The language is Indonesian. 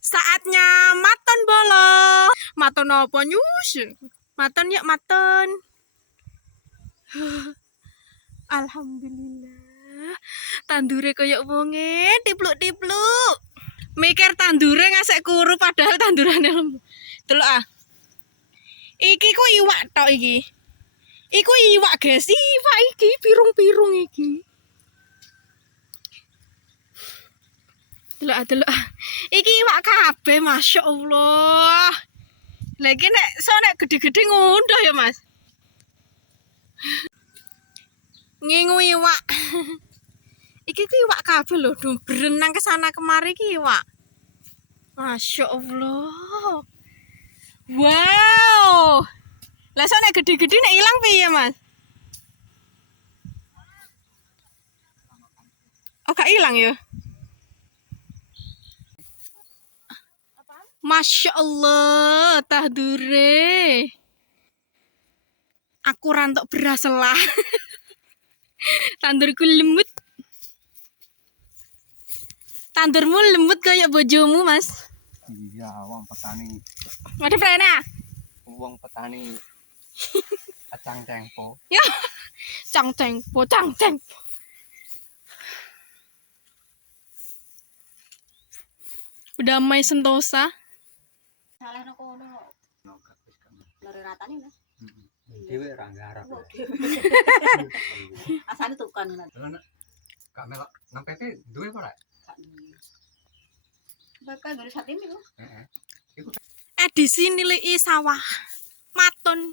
Saatnya maton bolo. Maton apa nyusun? Maton yuk maton. Alhamdulillah. Tandure koyo wonge tipluk-tipluk. Mikir tandure ngasek kuru padahal tandurane lembut. Delok ah. Iki ku iwak tok iki. Iku iwak, guys. Iwak iki pirung-pirung iki. Delok. Iki iwak kabeh, Masya Allah. Lagi nek gede-gede ngunduh ya, Mas. Ngingu iwak. Iki ku iwak kabeh lho, berenang ke sana kemari iki iwak. Masya Allah. Wow. Lah nek gede-gede nek ilang piye, Mas? Oh, gak ilang ya? Masya Allah, tahdure. Aku rantok beras lah. Tandurku lembut. Tandurmu lembut kayak bojomu, Mas. Iya, wong petani. Ada prena? Wong petani. Acang cengpo. Ya. Cang cengpo. Udah main sentosa. Salah no kono. Lare ratane Mas. Dhewe ra nggarap. Asane tukan ngono. Kak melok nempete duwe ora? Bakal gak ada saat ini kok. Heeh. Edisi nilai sawah. Maton.